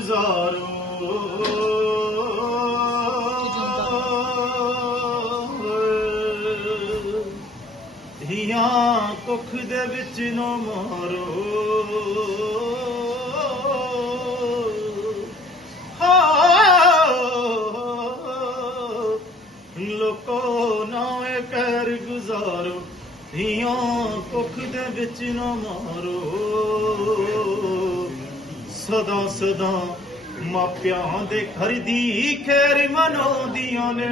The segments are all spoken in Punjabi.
गुज़ारो। دکھ कुख जे बिच न मारो। लोको न गुज़ारो। हीअ कुख जे बिच न मारो। ਸਦਾ ਸਦਾ ਮਾਪਿਆਂ ਦੇ ਘਰ ਦੀ ਖੈਰ ਮਨਾਉਂਦੀਆਂ ਨੇ।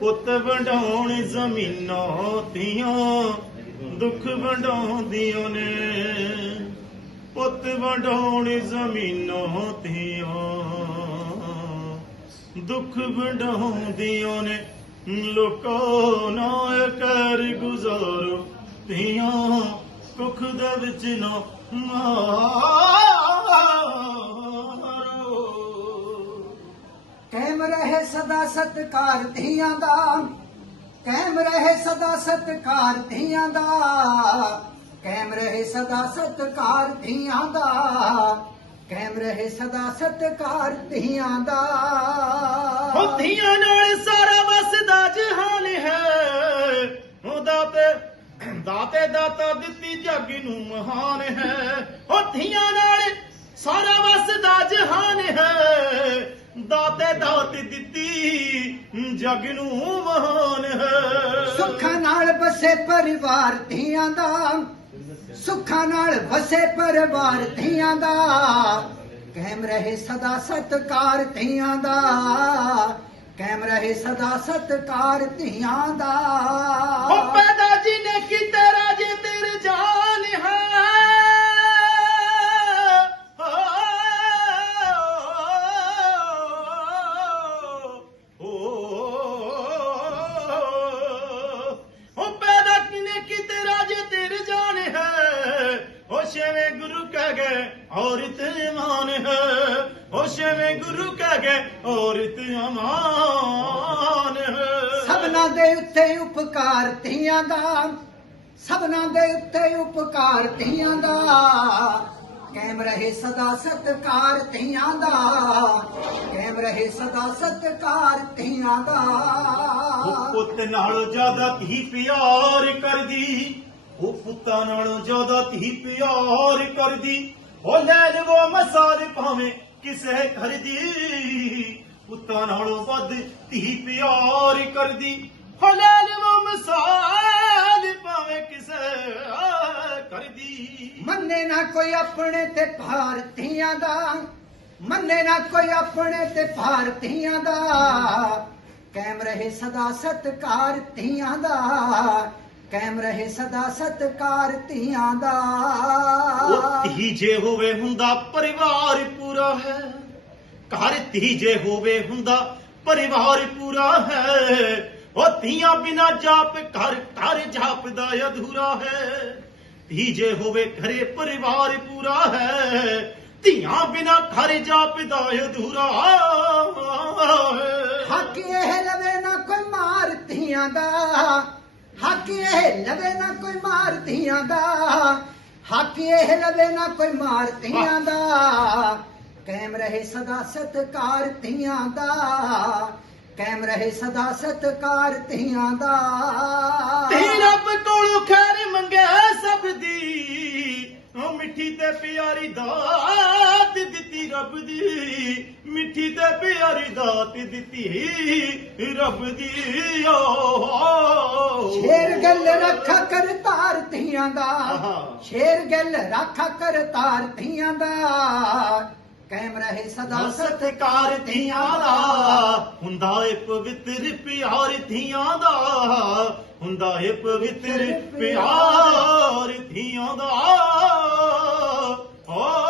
ਪੁੱਤ ਵੰਡਾਉਣ ਜ਼ਮੀਨਾਂ ਧੀਆਂ ਦੁੱਖ ਵੰਡਾਉਂਦੀਆਂ ਨੇ। ਪੁੱਤ ਵੰਡਾਉਣ ਜ਼ਮੀਨਾਂ ਧੀਆਂ ਦੁੱਖ ਵੰਡਾਉਂਦੀਆਂ ਨੇ। ਲੋਕੋ ਨਾ ਕਰ ਗੁਜ਼ਾਰੋ ਧੀਆਂ ਕੁੱਖ ਦੇ ਵਿੱਚ ਨਾ ਮਾਰੋ। ਕਾਇਮ ਰਹੇ ਸਦਾ ਸਤਕਾਰ ਧੀਆਂ ਦਾ ਕਾਇਮ ਰਹੇ ਸਦਾ ਸਤਕਾਰ ਧੀਆਂ ਦਾ ਕਾਇਮ ਰਹੇ ਸਦਾ ਸਤਕਾਰ ਧੀਆਂ ਦਾ ਕਾਇਮ ਰਹੇ ਸਦਾ ਸਤਕਾਰ ਧੀਆਂ ਦਾ। ਹੁੱਥੀਆਂ ਨਾਲ ਸਾਰਾ ਵਸਦਾ ਜਹਾਨ ਦਾਤੇ ਦਾਤਾ ਦਿੱਤੀ ਜੱਗ ਨੂੰ ਮਹਾਨ ਹੈ। ਹੁੱਥੀਆਂ ਨਾਲ ਸਾਰਾ ਵਸਦਾ ਜਹਾਨ ਹੈ। ਦਾਤੇ ਦਾਤ ਦਿੱਤੀ ਜੱਗ ਨੂੰ ਮਹਾਨ ਹੈ। ਸੁੱਖਾਂ ਨਾਲ ਬਸੇ ਪਰਿਵਾਰ ਧੀਆਂ ਦਾ। ਸੁੱਖਾਂ ਨਾਲ ਬਸੇ ਪਰਿਵਾਰ ਧੀਆਂ ਦਾ। ਕਾਇਮ ਰਹੇ ਸਦਾ ਸਤਕਾਰ ਧੀਆਂ ਦਾ। ਕਾਇਮ ਰਹੇ ਸਦਾ ਸਤਕਾਰ ਧੀਆਂ ਦਾ। ਉਹ ਪੈਦਾ ਜੀ ਨੇ ਕੀਤੇ ਰਾਜੇ ਤੇਰੇ ਜਾਨ ਹੈ ਉਹ ਪੈਦਾ ਕਿਨੇ ਕੀਤੇ ਰਾਜੇ ਤੇਰੇ ਜਾਨ ਹੈ ਉਹ ਛੇਵੇਂ ਗੁਰੂ ਕਹਿ ਗਏ ਔਰਤ ਇਮਾਨ ਹੈ ਉਹ ਛੇਵੇਂ ਗੁਰੂ ਕਹਿ ਗਏ ਔਰਤ ਅਮਾਨ ਹੈ ਸਭਨਾਂ ਦੇ ਉੱਤੇ ਉਪਕਾਰ ਧੀਆਂ ਦਾ ਸਭਨਾਂ ਦੇ ਉੱਤੇ ਉਪਕਾਰ ਧੀਆਂ ਦਾ। ਕਾਇਮ ਰਹੇ ਸਦਾ ਸਤਕਾਰ ਧੀਆਂ ਦਾ। ਕਾਇਮ ਰਹੇ ਸਦਾ ਸਤਕਾਰ ਧੀਆਂ ਦਾ। ਉਹ ਪੁੱਤ ਨਾਲੋਂ ਜ਼ਿਆਦਾ ਧੀ ਪਿਆਰ ਕਰਦੀ। ਉਹ ਪੁੱਤਾਂ ਨਾਲੋਂ ਜ਼ਿਆਦਾ ਧੀ ਪਿਆਰ ਕਰਦੀ। ਉਹ ਲੈ ਲਵੋ ਮਸਾਲ ਭਾਵੇਂ ਕਿਸੇ ਘਰ ਦੀ। ਪੁੱਤਾਂ ਨਾਲੋਂ ਵੱਧ ਧੀ ਪਿਆਰ ਕਰਦੀ। ਹੋ ਲੈ ਲਵੋ ਮਸਾਲ ਕੋਈ ਆਪਣੇ ਤੇ ਭਾਰ ਦਾ, ਮੰਨੇ ਨਾ ਕੋਈ ਆਪਣੇ ਤੇ ਭਾਰ ਦਾ। ਕੈਮ ਰਹੇ ਸਦਾ ਸਤਕਾਰ ਧੀਆਂ ਦਾ, ਕੈਮ ਰਹੇ ਸਦਾ ਸਤਕਾਰ ਧੀਆਂ ਦਾ। ਉਹ ਧੀ ਜੇ ਹੋਵੇ ਹੁੰਦਾ ਪਰਿਵਾਰ ਪੂਰਾ ਹੈ, ਘਰ ਧੀ ਜੇ ਹੋਵੇ ਹੁੰਦਾ ਪਰਿਵਾਰ ਪੂਰਾ ਹੈ। ਉਹ ਧੀਆਂ ਬਿਨਾ ਜਾਪ ਘਰ ਘਰ ਜਾਪਦਾ ਅਧੂਰਾ ਹੈ। ਜੇ ਹੋਵੇ ਘਰੇ ਪਰਿਵਾਰ ਪੂਰਾ ਹੈ ਧੀਆਂ ਬਿਨਾ ਘਰ ਜਾਪਦਾ ਅਧੂਰਾ ਹੱਕ ਇਹ ਲਵੇ ਨਾ ਕੋਈ ਮਾਰ ਧੀਆਂ ਦਾ ਹੱਕ ਇਹ ਲਵੇ ਨਾ ਕੋਈ ਮਾਰ ਧੀਆਂ ਦਾ ਹੱਕ ਇਹ ਲਵੇ ਨਾ ਕੋਈ ਮਾਰ ਧੀਆਂ ਦਾ। ਕਾਇਮ ਰਹੇ ਸਦਾ ਸਤਕਾਰ ਧੀਆਂ ਦਾ ਕਾਇਮ ਰਹੇ ਸਦਾ ਸਤਕਾਰ ਧੀਆਂ ਦਾ। ਧੀ ਰੱਬ ਕੋਲੋਂ ਪਿਆਰੀ ਦਾਤ ਦਿੱਤੀ ਰੱਬ ਦੀ ਮਿੱਠੀ ਤੇ ਪਿਆਰੀ ਦਾਤ ਦਿੱਤੀ ਰੱਬ ਦੀ ਓ ਸ਼ੇਰ ਗੱਲ ਰੱਖਾ ਕਰ ਤਾਰ ਧੀਆਂ ਦਾ। ਸ਼ੇਰ ਗੱਲ ਰੱਖਾ ਕਰ ਤਾਰ ਧੀਆਂ ਦਾ। ਕਾਇਮ ਰਹੇ ਸਦਾ ਸਤ ਸਤਕਾਰ ਧੀਆਂ ਦਾ। ਹੁੰਦਾ ਏ ਪਵਿੱਤਰ ਪਿਆਰ ਧੀਆਂ ਦਾ। ਹੁੰਦਾ ਏ ਪਵਿੱਤਰ ਪਿਆਰ ਧੀਆਂ ਦਾ। Oh!